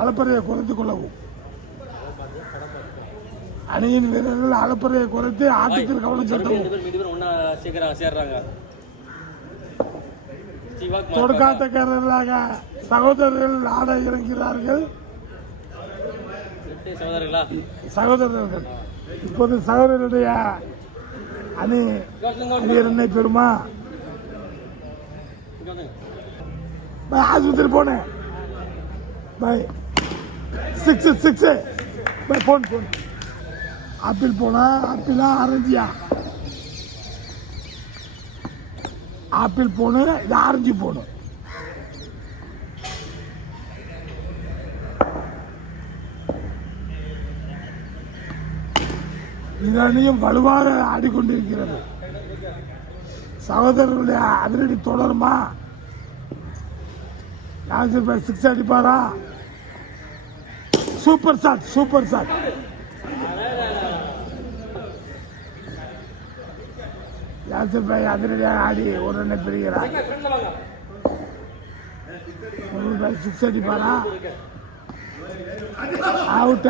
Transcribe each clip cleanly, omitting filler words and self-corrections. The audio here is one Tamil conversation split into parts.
அளப்பறையை குறைத்துக் கொள்ளவும். அணியின் வீரர்கள் அளப்பறையை குறைத்து ஆட்டத்தில் கவனம் செலுத்தவும். தொடக்காட்டக்காரர்களாக சகோதரர்கள் ஆட இறங்கிறார்கள். சகோதரர்கள் இப்போது சகோதரருடைய அணி என்னை பெறுமா? ஆஸ்பத்திரி போனேன். பை 6 பை போன் ஆப்பிள் போனா ஆப்பிளா ஆரஞ்சியா? ஆப்பிள் போனு, இது ஆரஞ்சு போனு. இதனையும் வலுவாக ஆடிக்கொண்டிருக்கிறது. சகோதரர்களுடைய அதிரடி தொடருமா? யாசிர் பாய் 6 அடிப்பாரா? Super shot. யாசிர் பாய் அதிரடியாக ஆடி ஒரு ரன்னை பெறுகிறார். 6 அடிப்பாரா? அவுட்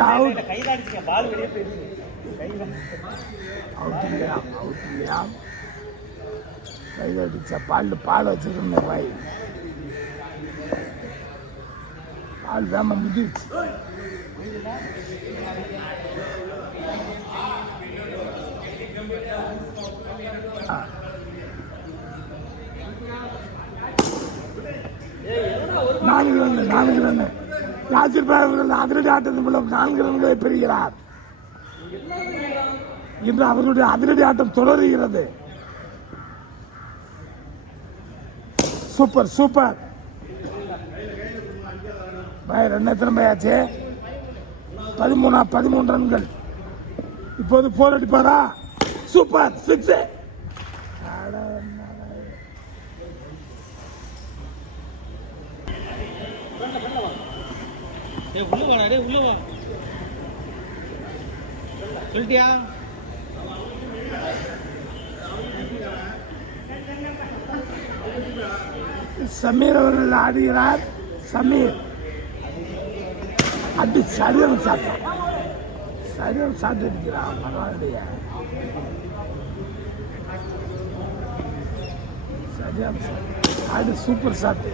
இல்லையா? கையில் அடிச்சா பால் வச்சிருக்கேன் பாய். பால் வேம முடிச்சு. நான்கு ரன் யாசிர் பாய் அவர்கள் அதிரடி ஆட்டத்தின் மூலம் 4 ரன்களை பெறுகிறார். இன்று அவர்களுடைய அதிரடி ஆட்டம் தொடருகிறது. சூப்பர் பாய். ரன் எத்தனை பாயாச்சு? 13 ரன்கள். இப்போது 4 அடிப்பாரா? சூப்பர் 6. உள்ள வா சொல்லிட்டியா? சமீர் அவர்கள் ஆடுகிறார். சமீர் அடி சரியான சாட்டு அடிக்கிறார். பரவாயில்லையா? சரியான ஆடு. Super shot.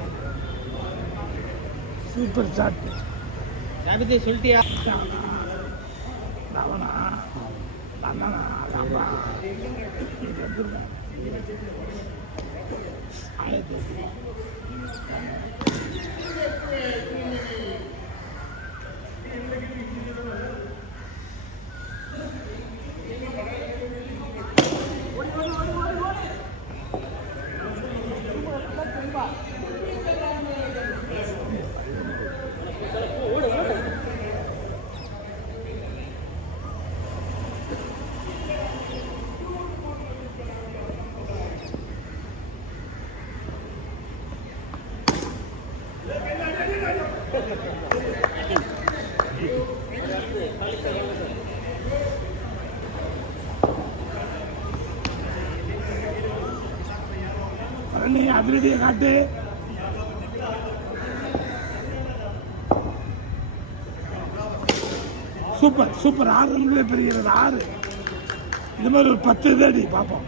சொல்லிட்டியா? அதிரடியை காட்டு. சூப்பர் 6 ரன்களே பெறுகிறது. 6 இது மாதிரி ஒரு 10 அடி பார்ப்போம்.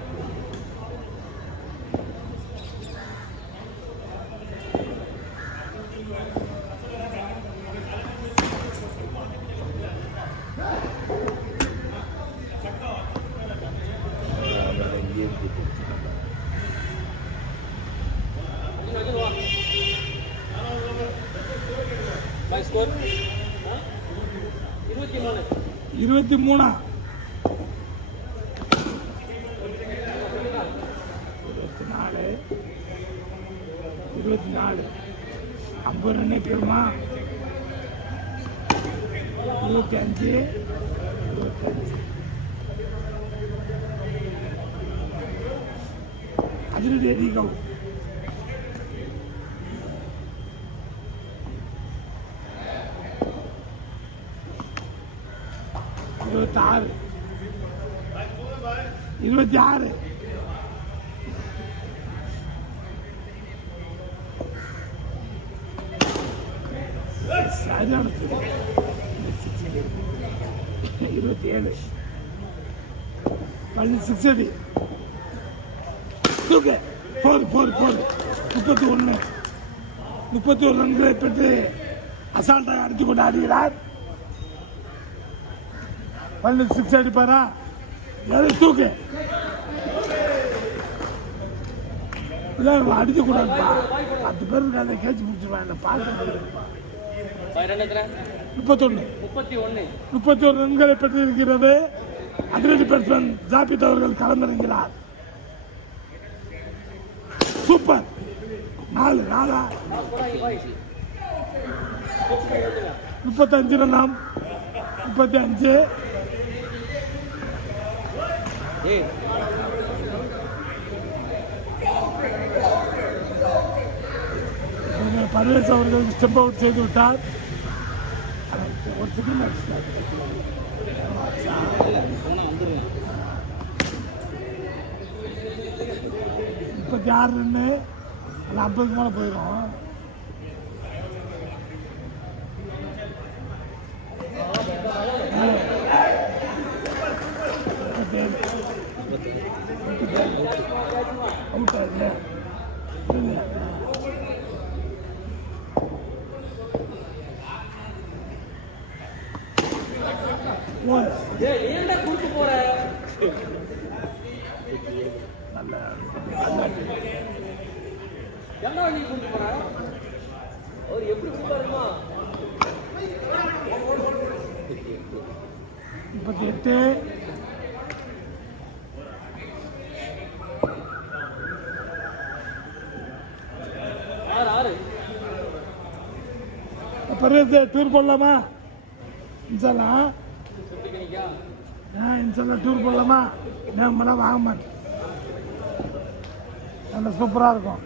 Score 23 50 run பெறுமா? 25 அதிரடி அதிகம். 26 26 6 சரியான 27 பள்ளி 6 அடி தூக்கு 31 ரன்களை பெற்று அசால்ட்டாக அடித்து கொண்டு ஆடுகிறார். பள்ளி 6 அடிப்பாரா? தூக்கு இல்லை அடிக்க கூடாதுப்பா. 10 பேர் இருக்காங்க கேட்சி முடிச்சிருவாங்க. பார்க்க 31 ரன்களை பெற்றிருக்கிறது. அதிரடி பேட்ஸ்மேன் ஜாபித் அவர்கள் களமிறங்கிறார். சூப்பர் 4 35 ரன்னாம் 35 பர்வேஸ் அவர்கள் ஸ்டெப் அவுட் செய்து விட்டார். ஒரு செகண்ட் 36 ரன்னு 50 மேலே போயிடும். அவுட் ஆகுது. எட்டு பர்வேஸ் டூர் போடலாமா? இன்ஷால்லா டூர் போடலாமா? நான் வாங்க மாட்டேன். நல்ல சூப்பராக இருக்கும்.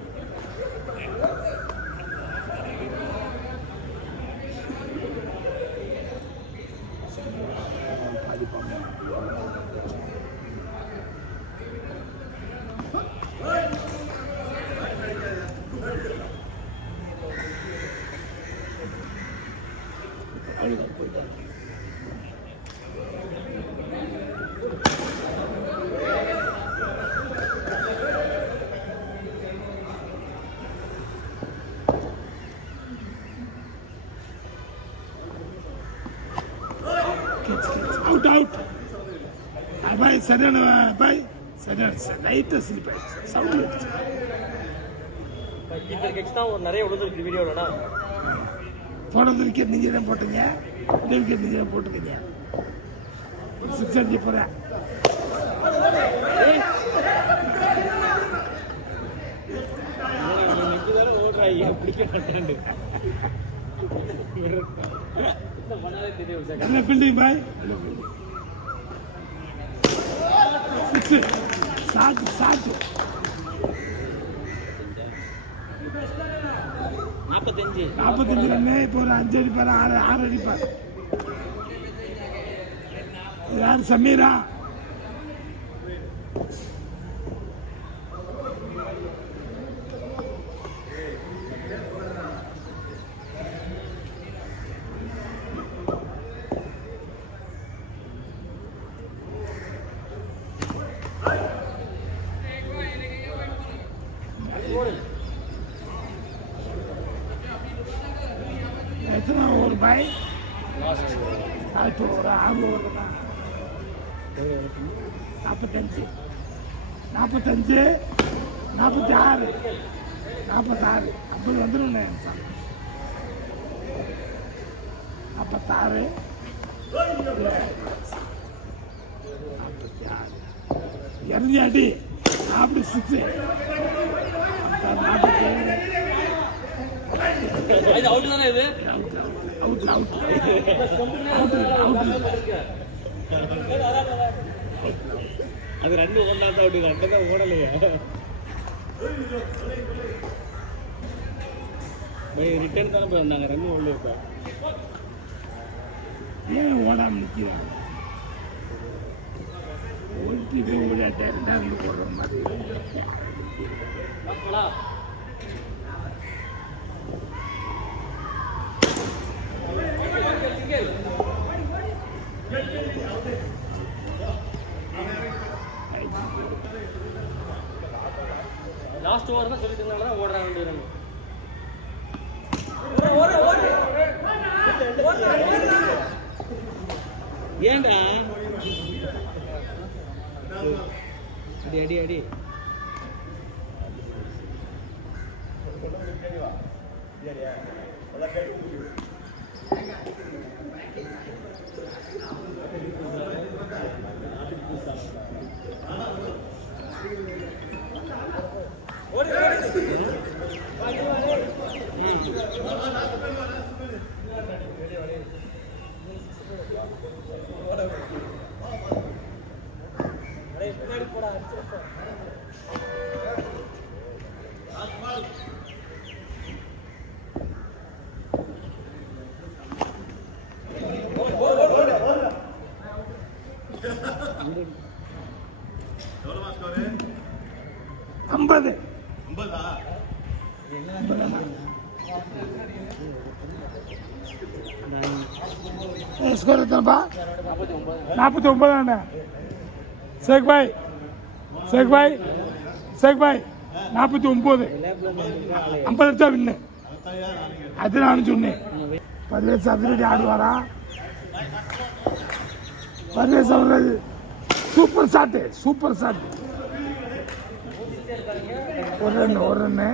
Out. Bye. சரியான பாய். சரியான லைட்டாக ஸ்லிப் ஆயிடுச்சு. சவுண்ட் ஆயிடுச்சு. இந்த எக்ஸ்ட்ரா ஒரு நிறைய விழுந்துருக்கு வீடியோலடா. போனது விக்கெட் நீங்கள் தான் போட்டீங்க. இந்த விக்கெட் நீங்கள் தான் போட்டுக்கீங்க. 6 அடிக்க போகிறேன். என்ன ஃபீல்டிங் பாய்? சாட்டு 45 ரன்னு. இப்போ ஒரு 5 அடிப்பார், 6 அடிப்பார். யார்? சமீரா. எத்தனை ஒரு பாய்? ஒரு 6 ஓவர் தான். 45 46 50 வந்துடும். 46 இறங்கி அடி. 46 அது 2 ஓடாத அவுட். 2 தான் ஓடலையா? ரிட்டர்ன் தானே போய் வந்தாங்க. 2 ஓடல. இப்போ ஏன் ஓடாம நிற்கிறாங்க? ஓட்டி போய் ஓடாட்டே 2 போடுற மாதிரி. லாஸ்ட் ஓவர் தான் சொல்லிட்டு இருந்தாங்க ஓடுறாங்க 2 ரன். ஏண்டா அடி அடி அடி ஐம்பது ஸ்கோர் எத்தனைப்பா? 49. சேக் பாய் 49. 50 லட்சம் வின்னு. அது நானும் சொன்னேன். பர்வேஸ் அதிரடி ஆடுவாரா? பர்வேஸ் அவர்கள் சூப்பர் ஷாட். ஒரு ரன்னு.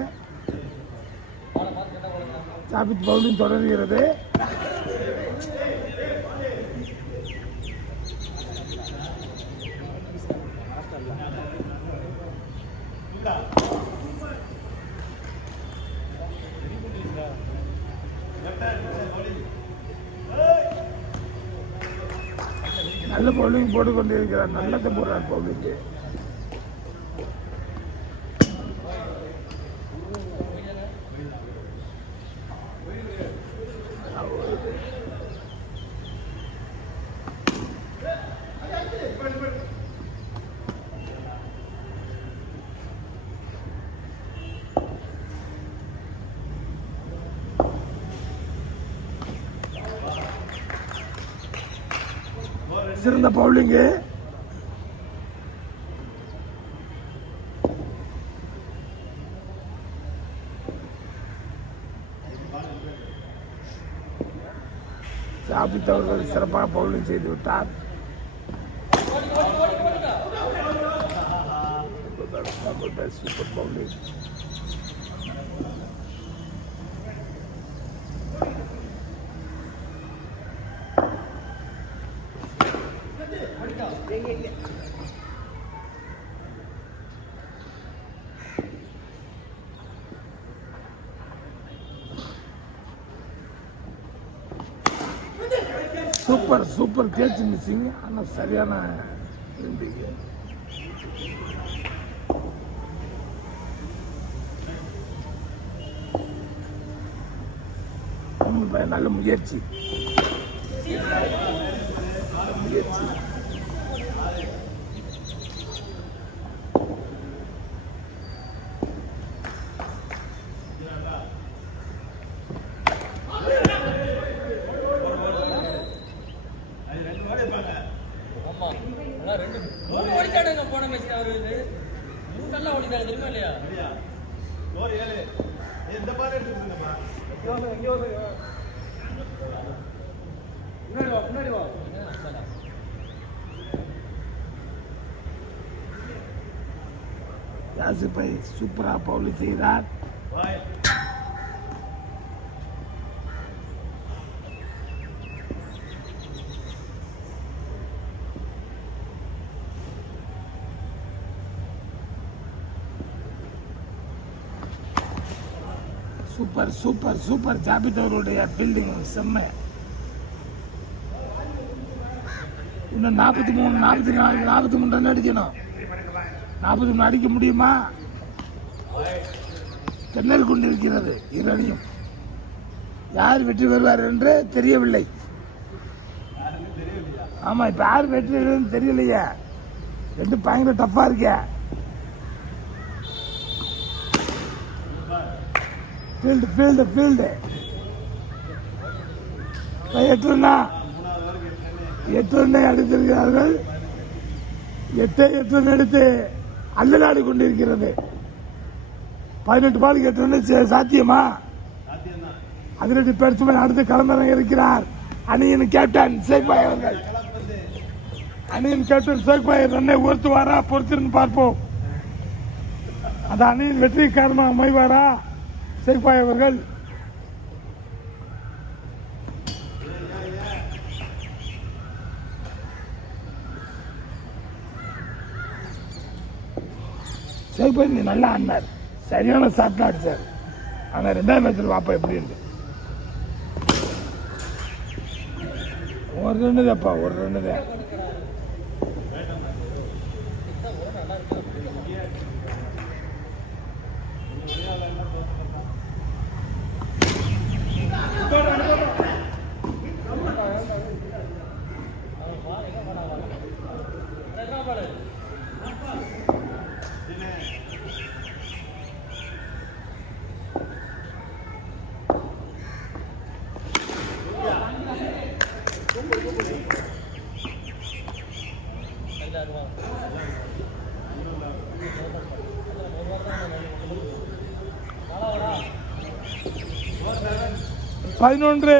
சாபித் பவுலிங் தொடர்கிறது. நல்ல பவுலிங் போட்டுக் கொண்டிருக்கிறார். நல்லதை போடுறார் பவுலிங்கு. சிறந்த பவுலிங்கு. சாபித் அவர்கள் சிறப்பாக பவுலிங் செய்து விட்டார். Super bowling. Super catch missing. ஆனால் சரியான நல்ல முயற்சி. போன மேட்ச் அவரு நல்லா ஓடிட்டாங்க தெரியுமா இல்லையா? முன்னாடி வா. யாசிப்பை சூப்பரா பவுலிங் செய்தார். சூப்பர் ஜாபித் அவருடைய ஃபீல்டிங் செம்ம. இன்னும் 43 ரன் அடிக்கணும். 43 அடிக்க முடியுமா? தென்னல் கொண்டிருக்கிறது இரு அணியும். யார் வெற்றி பெறுவார் என்று தெரியவில்லை. ஆமா, இப்ப யார் வெற்றி பெறுவது தெரியலையே. ரெண்டு பயங்கர டஃபா இருக்க. ஃபீல்டு 8 ரன்னை அடித்திருக்கிறார்கள். 8 ரன் எடுத்து அல்லலாடி கொண்டிருக்கிறது. 18 பாலுக்கு 8 ரன் சாத்தியமா? அதிரடி பேட்ஸ்மேன் அடுத்து களமிறங்க இருக்கிறார் அணியின் கேப்டன் சேக்பாய் அவர்கள். அணியின் கேப்டன் சேக்பாய் ரன்னை உயர்த்துவாரா? பொறுத்திருந்து பார்ப்போம். அந்த அணியின் வெற்றி காரணமாக அமைவாரா சேக்பாய் அவர்கள்? சேக்பாய் நீ நல்லா ஆடினார், சரியான ஷாட் அடிச்சார். ஆனால் 2வது மேட்சில் பார்ப்போம் எப்படி இருக்கு. ஒரு ரன்னு தான்ப்பா, ஒரு ரன்னு தான். பதினொன்று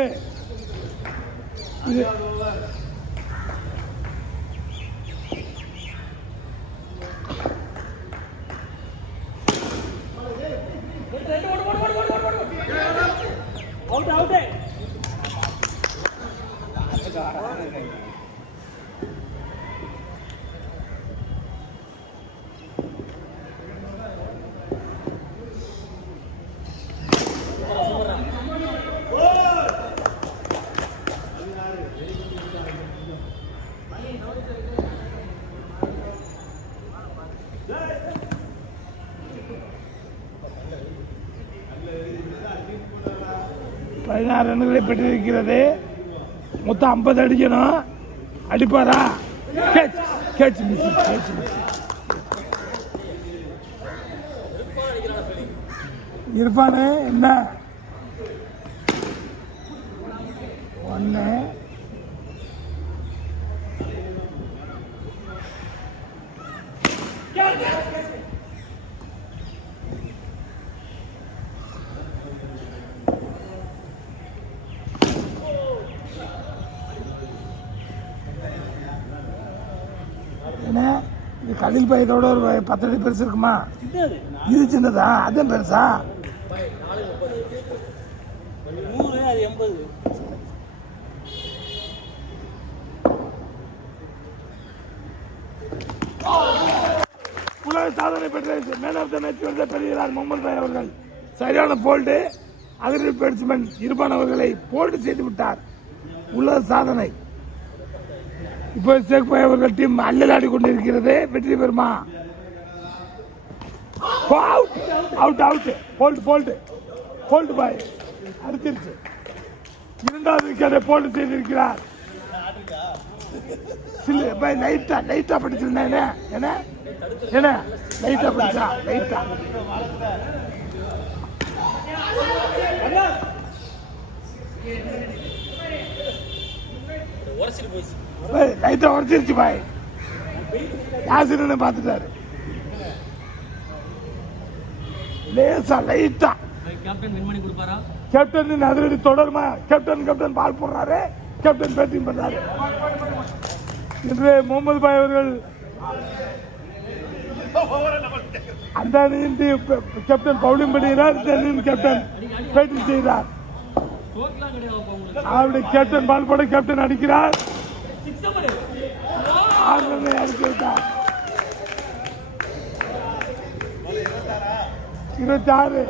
ரன்களை பெற்றிருக்கிறது. மொத்தம் 50 அடிக்கணும். அடிப்பாரா? Catch miss. இர்ஃபானு என்ன 1 இது கலில் பையத்தோட ஒரு 10 அடி பெருசு இருக்குமா? இது சின்னதா? அதுவும் பெருசா? உலக சாதனை பெற்ற மேன் ஆஃப் த மேட்ச் வந்து பெறுகிறார் முகமது பாய் அவர்கள். சரியான போல்டு. அதிரடி பேட்ஸ்மேன் இர்பான் அவர்களை போல்டு செய்து விட்டார். உலக சாதனை. இப்போ சேக்பாய் அவர்கள் டீம் அல்லலாடி கொண்டிருக்கிறது. வெற்றி பெறுமா? போல்டு பாய் அடிச்சிருச்சு. 2வது விக்கெட்டை போல்டு செய்திருக்கிறார். லைட்டா படிச்சிருந்தேன். என்ன லைட்டா படிச்சா? லைட்டா லைட்டா உடச்சிருச்சு பாய். யாசின்னு பார்த்துட்டாரு. லேசா லைட்டா கேப்டன் அதிரடி தொடருமா? கேப்டன் பால் போடுறாரு. கேப்டன் பேட்டிங் பண்றாரு. இன்று முகமது பாய் அவர்கள் அந்த அணியின் கேப்டன் பவுலிங் பண்ணுகிறார். இந்த அணியின் கேப்டன் பேட்டிங் செய்கிறார். அவருடைய கேப்டன் பால் போட கேப்டன் அடிக்கிறார். 6 ரன்னை அடித்துவிட்டார். 26.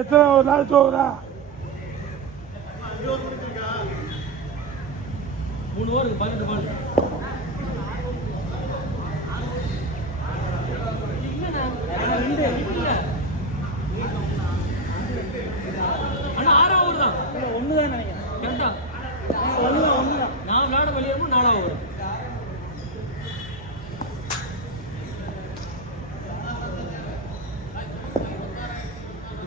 எத்தனை ஒரு லாஸ்ட் ஓவரா? 3 ஓவர் 12 பால். அண்ணா 6 ஓவர் தான். 1 தான் நினைக்கிறேன். கரெக்டா? 1 தான். நான் விளையாட வெளியேறும் 4 ஓவர்.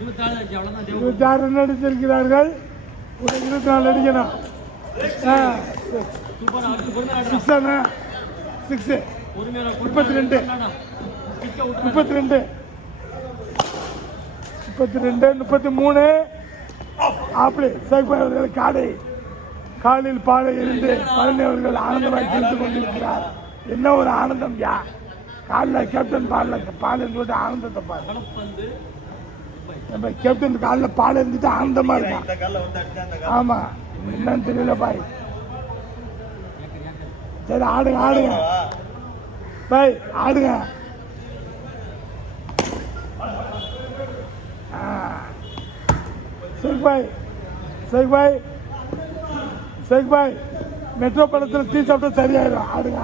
26 ரன் அடித்திருக்கிறார்கள். 24 அடிக்கணும். 6 பொறுமையா 32 ஸ்டிக்க விட்டு 32 33 அப்படி சேகபாய் அவர்கள் காலில் பாலை இருந்து பழனி அவர்கள் ஆனந்தமாய் செலுத்திக் கொண்டிருக்கிறார். என்ன ஒரு ஆனந்தம் யா காலில் கேப்டன் பால் இருந்துட்டு ஆனந்தத்தை பாரு. கலப்பந்து நம்ம கேப்டன் காலில் பால் இருந்துட்டு ஆனந்தமா இருக்கான். ஆமா என்னன்னு தெரியல பாய். சரி ஆடுங்க பாய் ஆடுங்க. சேக்பாய் மெட்ரோ படத்தில் டீ சாப்பிட்டா சரியாயிடும். ஆடுங்க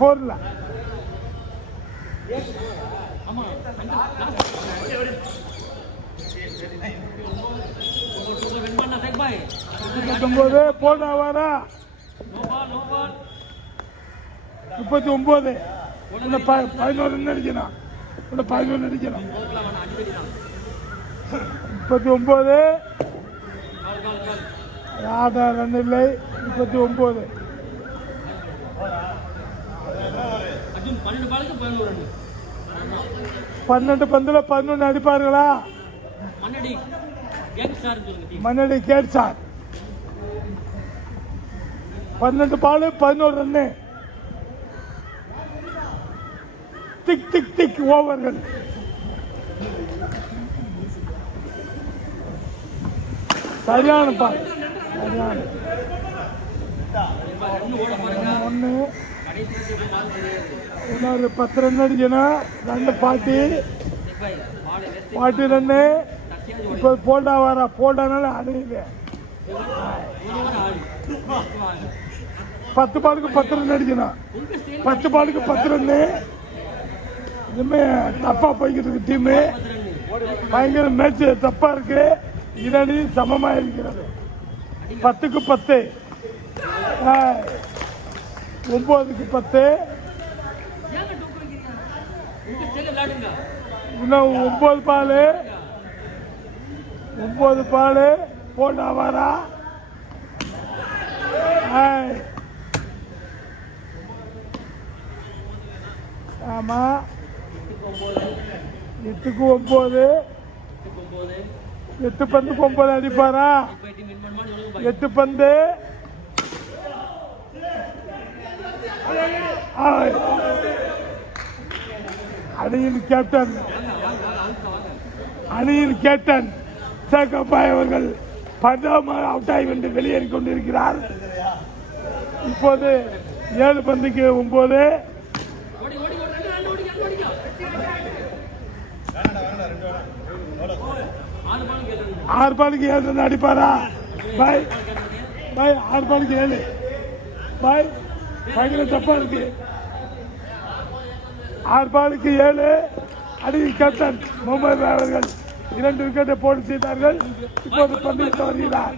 போர்ல ஆமா 39 போனா வாரா 39 11 ரன் அடிக்கணும். 39 ரன் இல்லை. 39 12 பந்துல 11 அடிப்பார்களா? மன்னடி கேட் சார் 12 பால் 11 ரன்னு. திக் ஓவர்கள். சரியான பால். ஒன்று இன்னொரு 10 ரன் அடிக்கணும். 2 40 ரன்னு. இப்போ போல்டா வர போல்டானால அடையுது. 10 பாலுக்கு 10 ரன் அடிக்கணும். 10 பாலுக்கு 10 ரன்னு. இதுமே தப்பா போய்கிட்டு இருக்கு டீமு. பயங்கர மேட்ச் தப்பா இருக்கு. இரடி சமமா இருக்கிறது. 10க்கு 10 9க்கு 10 இன்னும் 9 பால் போட்டா வாரா. ஆமா 8க்கு 9 8 பந்துக்கு 9 அடிப்பாரா? 8 பந்து அணியின் கேப்டன் சேகபாய் அவர்கள் 10 அவுட் ஆகி வந்து வெளியேறிக் கொண்டிருக்கிறார். இப்போது 7 பந்துக்கு 9 6 பாலுக்கு 7 ரன் அடிப்பாரா? பாய் 6 பாலுக்கு 7 பாய் பயங்கர தப்பா இருக்கு. 6 பாலுக்கு 7 அணியின் கேப்டன் முகமது பாய் அவர்கள் 2 விக்கெட்டை போட்டு செய்தார்கள். இப்போது பந்து வருகிறார்.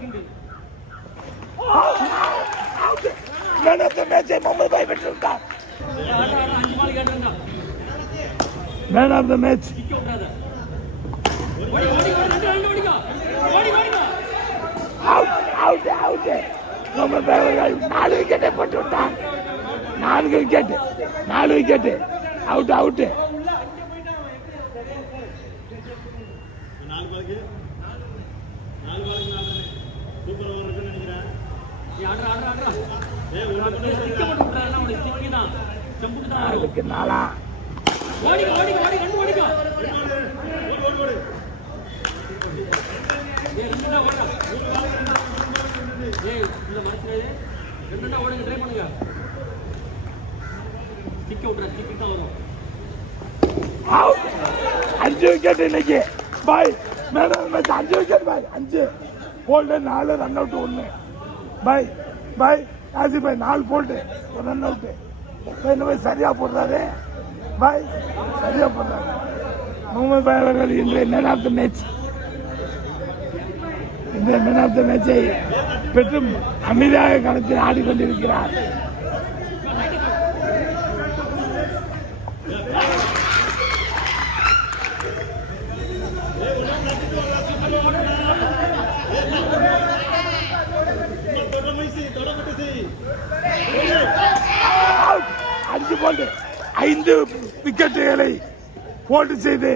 முகமது பாய் பெற்றிருந்தார். Man of the match. Mohammed பாய் அவர்கள் 4 விக்கெட்டை போட்டு விட்டார். 4 விக்கெட்டு அவுட். அதுக்கு 4 5 விக்கெட் இன்னைக்கு பாய். மேடம் 5 விக்கெட் பாய். 5 போல்டு 4 ரன் அவுட் 1 பாய் ஆசி பாய் 4 போல்டு 1 ரன் அவுட். இந்த மாதிரி சரியா போடுறாரு பாய். சரியா போடுறாரு முகமது பாய் அவர்கள். இன்றைய மேன் ஆஃப் த மேட்ச். இந்த மேன் ஆஃப் த மேட்சை பெற்று அமைதியாக களத்தில் ஆடிக்கொண்டிருக்கிறார். Out. அடிச்சு போட்டு 5 விக்கெட்டுகளை போட்டு செய்து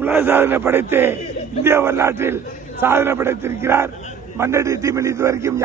உலக சாதனை படைத்து இந்திய வரலாற்றில் சாதனை படைத்திருக்கிறார். மன்னடி டீமில் இதுவரைக்கும்